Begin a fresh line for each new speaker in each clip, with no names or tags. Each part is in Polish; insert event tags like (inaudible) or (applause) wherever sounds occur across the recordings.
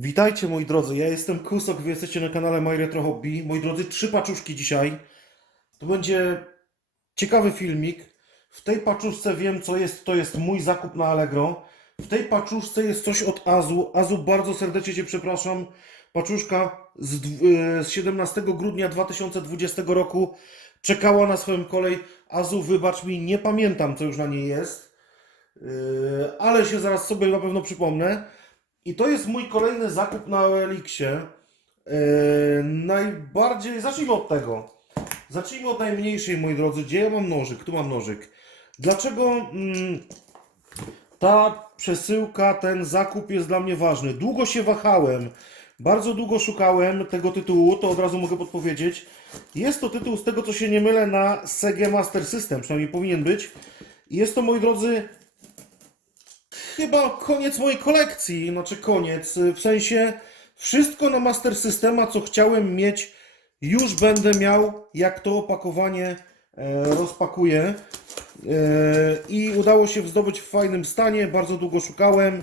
Witajcie moi drodzy, ja jestem Kusok, wy jesteście na kanale My Retro Hobby. Moi drodzy, trzy paczuszki dzisiaj. To będzie ciekawy filmik. W tej paczuszce wiem co jest, to jest mój zakup na Allegro. W tej paczuszce jest coś od Azu. Azu, bardzo serdecznie Cię przepraszam. Paczuszka z, y, z 17 grudnia 2020 roku czekała na swoją kolej. Azu, wybacz mi, nie pamiętam co już na niej jest. Yy, ale się zaraz sobie na pewno przypomnę. I to jest mój kolejny zakup na Elixie. Yy, najbardziej, zacznijmy od tego. Zacznijmy od najmniejszej, moi drodzy. Gdzie ja mam nożyk? Tu mam nożyk. Dlaczego mm, ta przesyłka, ten zakup jest dla mnie ważny? Długo się wahałem. Bardzo długo szukałem tego tytułu, to od razu mogę podpowiedzieć. Jest to tytuł, z tego co się nie mylę, na Sega Master System, przynajmniej powinien być. Jest to, moi drodzy, chyba koniec mojej kolekcji, znaczy koniec, w sensie wszystko na Master Systema, co chciałem mieć, już będę miał, jak to opakowanie e, rozpakuję. E, I udało się zdobyć w fajnym stanie, bardzo długo szukałem,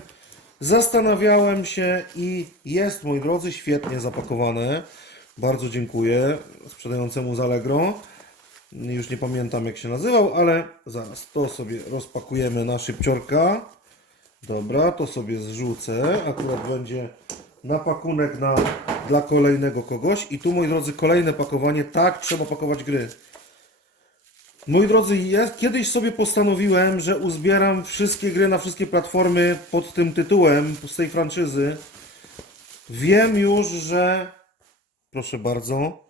zastanawiałem się i jest, moi drodzy, świetnie zapakowane. Bardzo dziękuję sprzedającemu z Allegro. Już nie pamiętam jak się nazywał, ale zaraz to sobie rozpakujemy na szybciorka. Dobra, to sobie zrzucę. Akurat będzie na pakunek na, dla kolejnego kogoś. I tu, moi drodzy, kolejne pakowanie. Tak, trzeba pakować gry. Moi drodzy, ja kiedyś sobie postanowiłem, że uzbieram wszystkie gry na wszystkie platformy pod tym tytułem, z tej franczyzy. Wiem już, że... Proszę bardzo.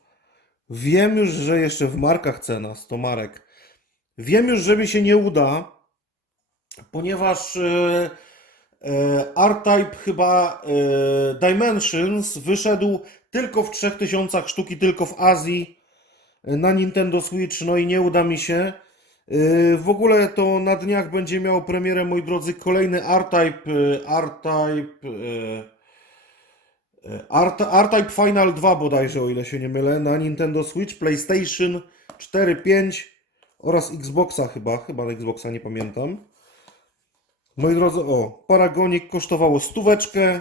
Wiem już, że jeszcze w markach cena, 100 marek. Wiem już, że mi się nie uda, ponieważ e, e, R-Type chyba e, Dimensions wyszedł tylko w 3000 sztuki, tylko w Azji na Nintendo Switch, no i nie uda mi się. W ogóle to na dniach będzie miał premierę, moi drodzy, kolejny R-Type, R-Type, R-Type Final 2 bodajże, o ile się nie mylę, na Nintendo Switch, PlayStation 4, 5 oraz Xboxa chyba, chyba na Xboxa, nie pamiętam. Moi drodzy, o, Paragonik kosztowało stóweczkę.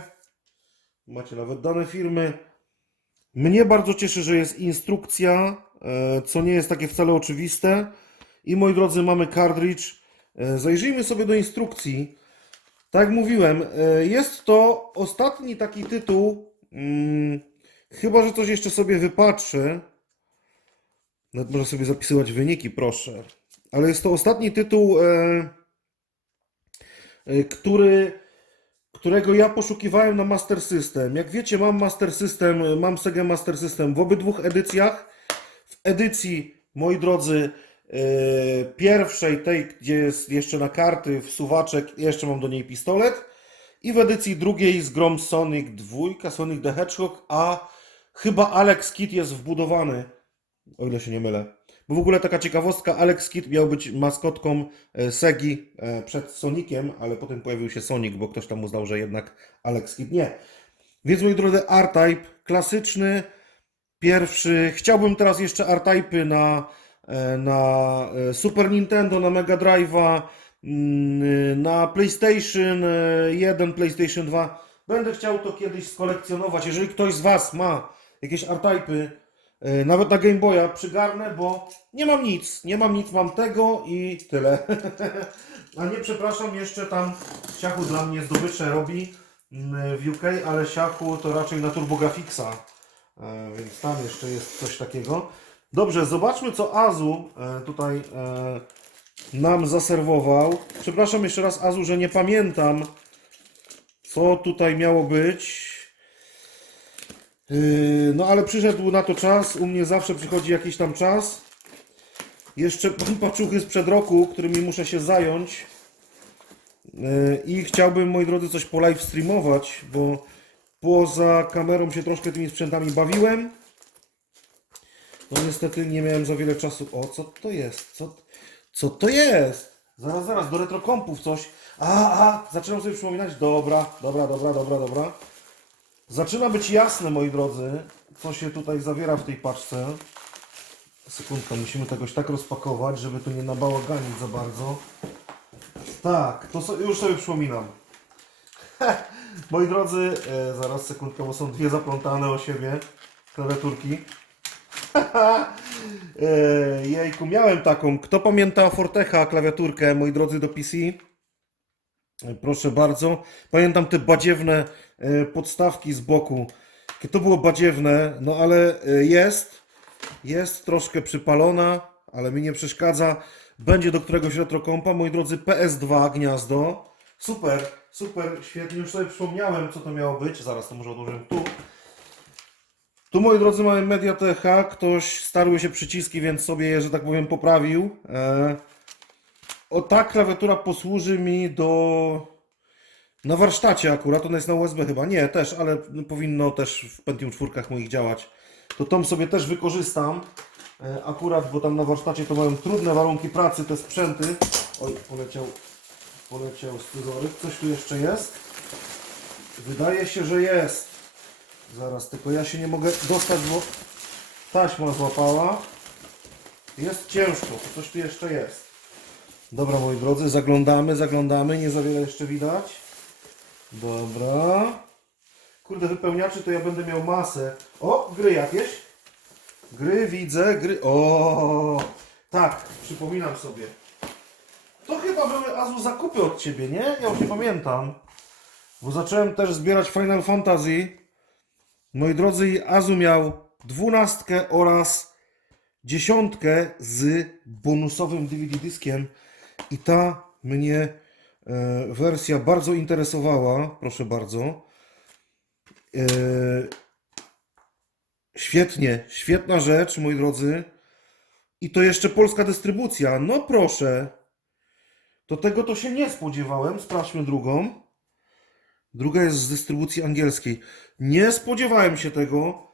Macie nawet dane firmy. Mnie bardzo cieszy, że jest instrukcja, e, co nie jest takie wcale oczywiste. I moi drodzy, mamy cartridge. E, Zajrzyjmy sobie do instrukcji. Tak jak mówiłem, e, jest to ostatni taki tytuł. mm, Chyba, że coś jeszcze sobie wypatrzę. Nawet może sobie zapisywać wyniki, proszę. Ale jest to ostatni tytuł. Który, którego ja poszukiwałem na Master System. Jak wiecie, mam Master System, y, mam Sega Master System w obydwu edycjach. W edycji, moi drodzy, y, pierwszej, tej, gdzie jest jeszcze na karty, wsuwaczek, jeszcze mam do niej pistolet. I w edycji drugiej z grom Sonic 2, Sonic the Hedgehog, a chyba Alex Kidd jest wbudowany, o ile się nie mylę. Bo w ogóle taka ciekawostka, Alex Kidd miał być maskotką e, Segi e, przed Soniciem, ale potem pojawił się Sonic, bo ktoś tam uznał, że jednak Alex Kidd nie. Więc moi drodzy, R-Type, klasyczny, pierwszy. Chciałbym teraz jeszcze R-Type'y na, e, na Super Nintendo, na Mega Drive'a, mm, na PlayStation e, 1, PlayStation 2. Będę chciał to kiedyś skolekcjonować. Jeżeli ktoś z Was ma jakieś R-Type'y, nawet na Game Boya, przygarnę, bo nie mam nic. Nie mam nic, mam tego i tyle. (laughs) A nie przepraszam, jeszcze tam Siachu dla mnie zdobycze robi mm, w UK, ale Siachu to raczej na TurboGrafxa. E, Więc tam jeszcze jest coś takiego. Dobrze, zobaczmy co Azu e, tutaj e, nam zaserwował. Przepraszam jeszcze raz Azu, że nie pamiętam co tutaj miało być. Yy, No ale przyszedł na to czas. U mnie zawsze przychodzi jakiś tam czas. Jeszcze (laughs) paczuchy sprzed roku, którymi muszę się zająć. Yy, I chciałbym, moi drodzy, coś po live streamować, bo poza kamerą się troszkę tymi sprzętami bawiłem. No niestety nie miałem za wiele czasu. O, co to jest? Co, co to jest? Zaraz, zaraz, do retrokompów coś. A, a, zaczynam sobie przypominać. Dobra, dobra, dobra, dobra, dobra. Zaczyna być jasne, moi drodzy, co się tutaj zawiera w tej paczce. Sekundkę, musimy tegoś tak rozpakować, żeby tu nie nabałaganić za bardzo. Tak, to so, już sobie przypominam. (laughs) Moi drodzy, e, zaraz sekundkę, bo są dwie zaplątane o siebie klawiaturki. (laughs) e, jejku, miałem taką. Kto pamięta Fortecha klawiaturkę, moi drodzy, do PC? Proszę bardzo. Pamiętam te badziewne e, podstawki z boku. To było badziewne, no ale e, jest. Jest troszkę przypalona, ale mi nie przeszkadza. Będzie do któregoś retrokompa. Moi drodzy, PS2 gniazdo. Super, super, świetnie. Już sobie przypomniałem, co to miało być. Zaraz to może odłożymy tu. Tu, moi drodzy, mamy Mediatecha. Ktoś starły się przyciski, więc sobie je, że tak powiem, poprawił. E, o ta klawiatura posłuży mi do. Na warsztacie akurat, ona jest na USB chyba. Nie, też, ale powinno też w Pentium 4 moich działać. To tą sobie też wykorzystam. E, Akurat, bo tam na warsztacie to mają trudne warunki pracy, te sprzęty. Oj, poleciał, poleciał scyzoryk. Coś tu jeszcze jest? Wydaje się, że jest. Zaraz, tylko ja się nie mogę dostać, bo taśma złapała. Jest ciężko, coś tu jeszcze jest. Dobra, moi drodzy, zaglądamy, zaglądamy. Nie za wiele jeszcze widać. Dobra. Kurde, wypełniaczy to ja będę miał masę. O, gry jakieś. Gry widzę, gry. O, tak, przypominam sobie. To chyba były Azu zakupy od ciebie, nie? Ja już nie pamiętam. Bo zacząłem też zbierać Final Fantasy. Moi drodzy, Azu miał dwunastkę oraz dziesiątkę z bonusowym DVD dyskiem. I ta mnie e, wersja bardzo interesowała. Proszę bardzo. E, świetnie, świetna rzecz, moi drodzy. I to jeszcze polska dystrybucja. No proszę. Do tego to się nie spodziewałem. Sprawdźmy drugą. Druga jest z dystrybucji angielskiej. Nie spodziewałem się tego.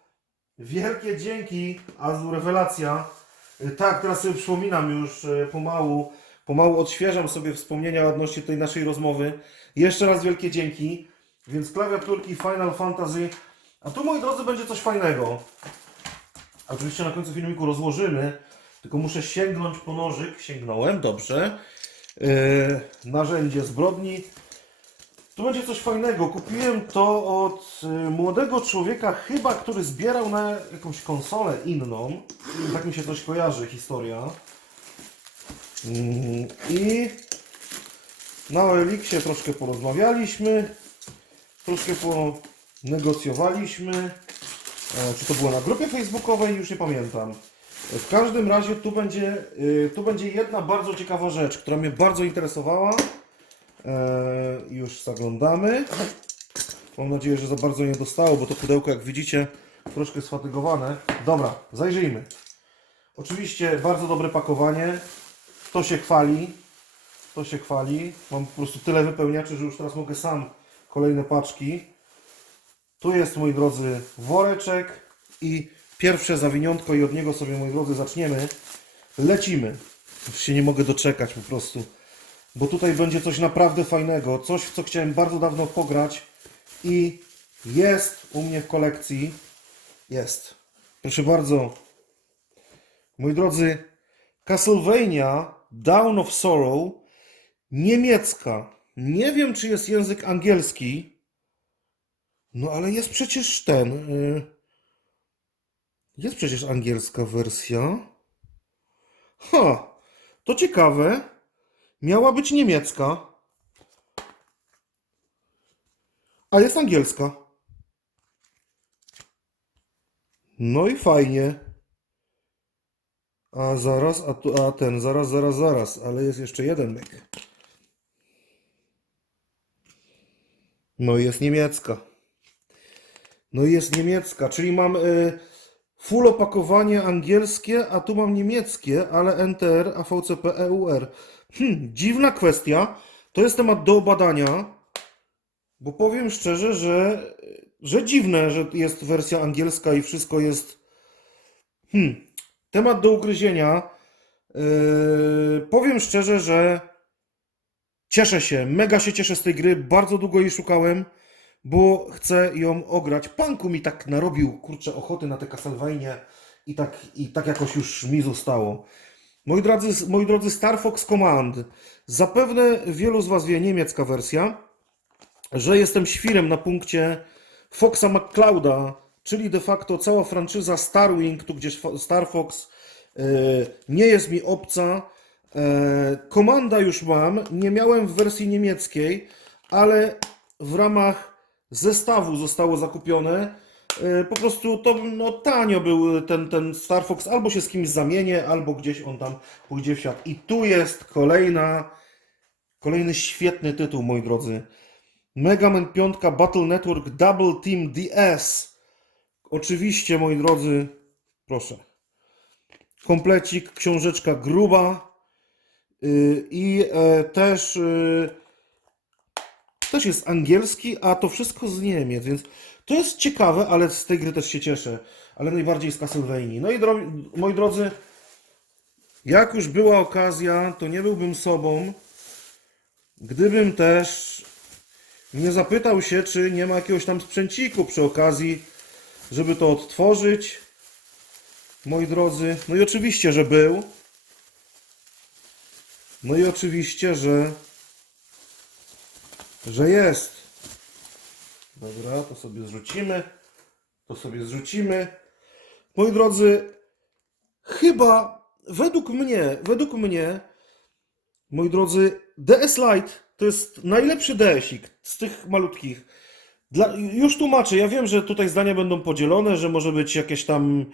Wielkie dzięki, Azu, rewelacja. Y, Tak, teraz sobie przypominam już pomału, pomału odświeżam sobie wspomnienia odnośnie tej naszej rozmowy. Jeszcze raz wielkie dzięki. Więc klawiaturki Final Fantasy. A tu, moi drodzy, będzie coś fajnego. Oczywiście na końcu filmiku rozłożymy, tylko muszę sięgnąć po nożyk. Sięgnąłem, dobrze. Yy, narzędzie zbrodni. Tu będzie coś fajnego. Kupiłem to od y, młodego człowieka, chyba który zbierał na jakąś konsolę inną. Tak mi się coś kojarzy, historia. I na Eliksie troszkę porozmawialiśmy, troszkę ponegocjowaliśmy. E, Czy to było na grupie facebookowej? Już nie pamiętam. W każdym razie tu będzie, y, tu będzie jedna bardzo ciekawa rzecz, która mnie bardzo interesowała. E, już zaglądamy. Mam nadzieję, że za bardzo nie dostało, bo to pudełko, jak widzicie, troszkę sfatygowane. Dobra, zajrzyjmy. Oczywiście bardzo dobre pakowanie. To się chwali. To się chwali. Mam po prostu tyle wypełniaczy, że już teraz mogę sam kolejne paczki. Tu jest, moi drodzy, woreczek i pierwsze zawiniątko i od niego sobie, moi drodzy, zaczniemy. Lecimy. Już się nie mogę doczekać po prostu bo tutaj będzie coś naprawdę fajnego, coś w co chciałem bardzo dawno pograć i jest u mnie w kolekcji. Jest. Proszę bardzo. Moi drodzy, Castlevania Down of Sorrow niemiecka. Nie wiem, czy jest język angielski. No ale jest przecież ten. y, Jest przecież angielska wersja. Ha, to ciekawe. Miała być niemiecka, a jest angielska. No i fajnie. A zaraz, a, tu, a ten, zaraz, zaraz, zaraz, ale jest jeszcze jeden myk. No i jest niemiecka. No i jest niemiecka, czyli mam y, full opakowanie angielskie, a tu mam niemieckie, ale NTR, AVCP, EUR. Hmm, dziwna kwestia. To jest temat do obadania, bo powiem szczerze, że, że dziwne, że jest wersja angielska i wszystko jest. Hmm, temat do ugryzienia. Yy, powiem szczerze, że cieszę się, mega się cieszę z tej gry. Bardzo długo jej szukałem, bo chcę ją ograć. Panku mi tak narobił, kurczę, ochoty na te Castlevania i tak, i tak jakoś już mi zostało. Moi drodzy, moi drodzy, Star Fox Command. Zapewne wielu z Was wie niemiecka wersja. że jestem świrem na punkcie Foxa McClouda, czyli de facto cała franczyza Starwing, tu gdzieś Star Fox e, nie jest mi obca. E, Komanda już mam, nie miałem w wersji niemieckiej, ale w ramach zestawu zostało zakupione. E, Po prostu to no, tanio był ten, ten Star Fox, albo się z kimś zamienię, albo gdzieś on tam pójdzie w świat. I tu jest kolejna, kolejny świetny tytuł, moi drodzy. Mega Man 5 Battle Network Double Team DS. Oczywiście, moi drodzy, proszę. Komplecik, książeczka gruba yy, i e, też yy, też jest angielski, a to wszystko z Niemiec, więc to jest ciekawe, ale z tej gry też się cieszę, ale najbardziej z Castlevanii. No i dro moi drodzy, jak już była okazja, to nie byłbym sobą, gdybym też nie zapytał się, czy nie ma jakiegoś tam sprzęciku przy okazji, żeby to odtworzyć. Moi drodzy, no i oczywiście, że był. No i oczywiście, że że jest. Dobra, to sobie zrzucimy. To sobie zrzucimy. Moi drodzy, chyba według mnie, według mnie, moi drodzy, DS Lite to jest najlepszy DS-ik z tych malutkich. Dla, już tłumaczę, ja wiem, że tutaj zdania będą podzielone, że może być jakieś tam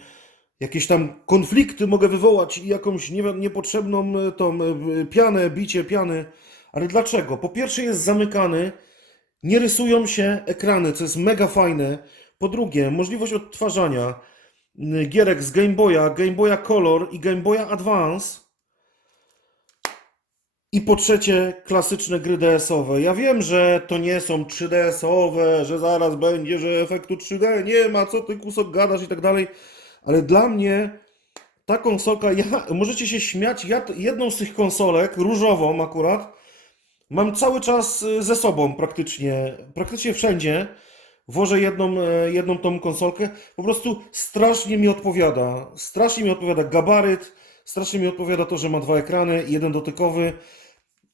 jakieś tam konflikty mogę wywołać jakąś nie, niepotrzebną e, tą e, pianę, bicie piany. Ale dlaczego? Po pierwsze jest zamykany, nie rysują się ekrany, co jest mega fajne. Po drugie, możliwość odtwarzania gierek z Game Boya, Game Boya Color i Game Boya Advance. I po trzecie, klasyczne gry DS-owe. Ja wiem, że to nie są 3DS-owe, że zaraz będzie, że efektu 3D nie ma, co ty kusok gadasz i tak dalej. Ale dla mnie ta konsolka, ja, możecie się śmiać, ja jedną z tych konsolek, różową akurat, mam cały czas y, ze sobą praktycznie, praktycznie wszędzie. Włożę jedną, e, jedną tą konsolkę, po prostu strasznie mi odpowiada. Strasznie mi odpowiada gabaryt, strasznie mi odpowiada to, że ma dwa ekrany, jeden dotykowy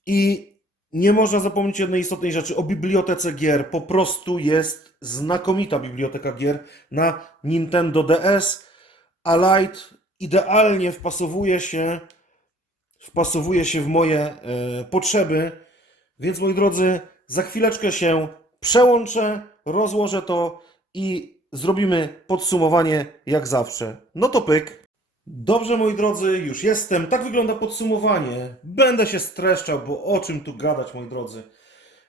i nie można zapomnieć jednej istotnej rzeczy o bibliotece gier. Po prostu jest znakomita biblioteka gier na Nintendo DS, a Lite idealnie wpasowuje się, wpasowuje się w moje e, potrzeby. Więc moi drodzy, za chwileczkę się przełączę, rozłożę to i zrobimy podsumowanie jak zawsze. No to pyk. Dobrze, moi drodzy, już jestem. Tak wygląda podsumowanie. Będę się streszczał, bo o czym tu gadać, moi drodzy.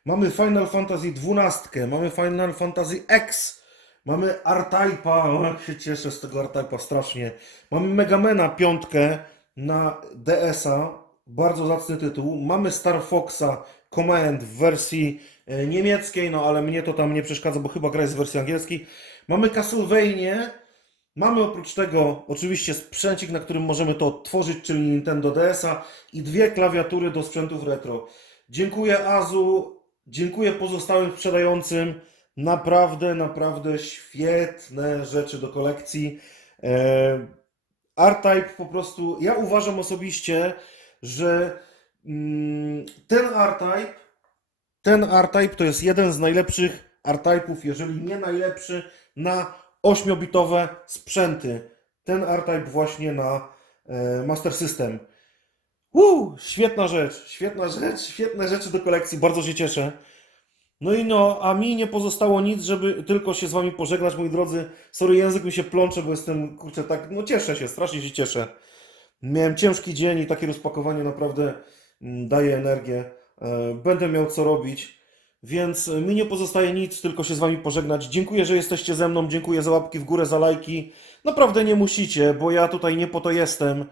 Mamy Final Fantasy XII, mamy Final Fantasy X, mamy R-Type'a, o, jak się cieszę z tego R-Type'a strasznie. Mamy Megamena piątkę na DS-a, bardzo zacny tytuł. Mamy Star Foxa Command w wersji e, niemieckiej, no ale mnie to tam nie przeszkadza, bo chyba gra jest w wersji angielskiej. Mamy Castlevania, mamy oprócz tego oczywiście sprzęcik, na którym możemy to odtworzyć, czyli Nintendo DS-a i dwie klawiatury do sprzętów retro. Dziękuję Azu, dziękuję pozostałym sprzedającym. Naprawdę, naprawdę świetne rzeczy do kolekcji. E, R-Type po prostu, ja uważam osobiście, że mm, ten R-Type, ten R-Type to jest jeden z najlepszych R-Type'ów, jeżeli nie najlepszy, na 8-bitowe sprzęty. Ten R-Type właśnie na e, Master System. Uuu, świetna rzecz, świetna rzecz, świetne rzeczy do kolekcji, bardzo się cieszę. No i no, a mi nie pozostało nic, żeby tylko się z wami pożegnać, moi drodzy. Sorry, język mi się plącze, bo jestem, kurczę, tak, no cieszę się, strasznie się cieszę. Miałem ciężki dzień i takie rozpakowanie naprawdę mm, daje energię. E, Będę miał co robić, więc mi nie pozostaje nic, tylko się z wami pożegnać. Dziękuję, że jesteście ze mną, dziękuję za łapki w górę, za lajki. Naprawdę nie musicie, bo ja tutaj nie po to jestem,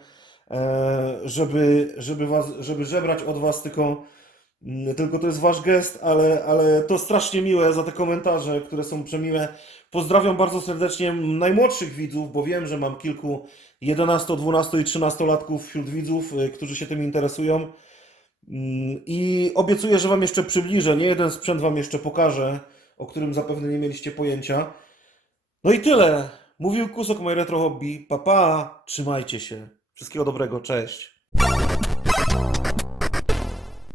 e, żeby, żeby, was, żeby żebrać od was, tylko Mm, Tylko to jest wasz gest, ale, ale to strasznie miłe za te komentarze, które są przemiłe. Pozdrawiam bardzo serdecznie najmłodszych widzów, bo wiem, że mam kilku 11, 12 i 13 latków wśród widzów, y, którzy się tym interesują. Mm, I obiecuję, że wam jeszcze przybliżę. Nie jeden sprzęt wam jeszcze pokażę, o którym zapewne nie mieliście pojęcia. No i tyle. Mówił Kusok, moje retro hobby. Pa, pa. Trzymajcie się. Wszystkiego dobrego. Cześć.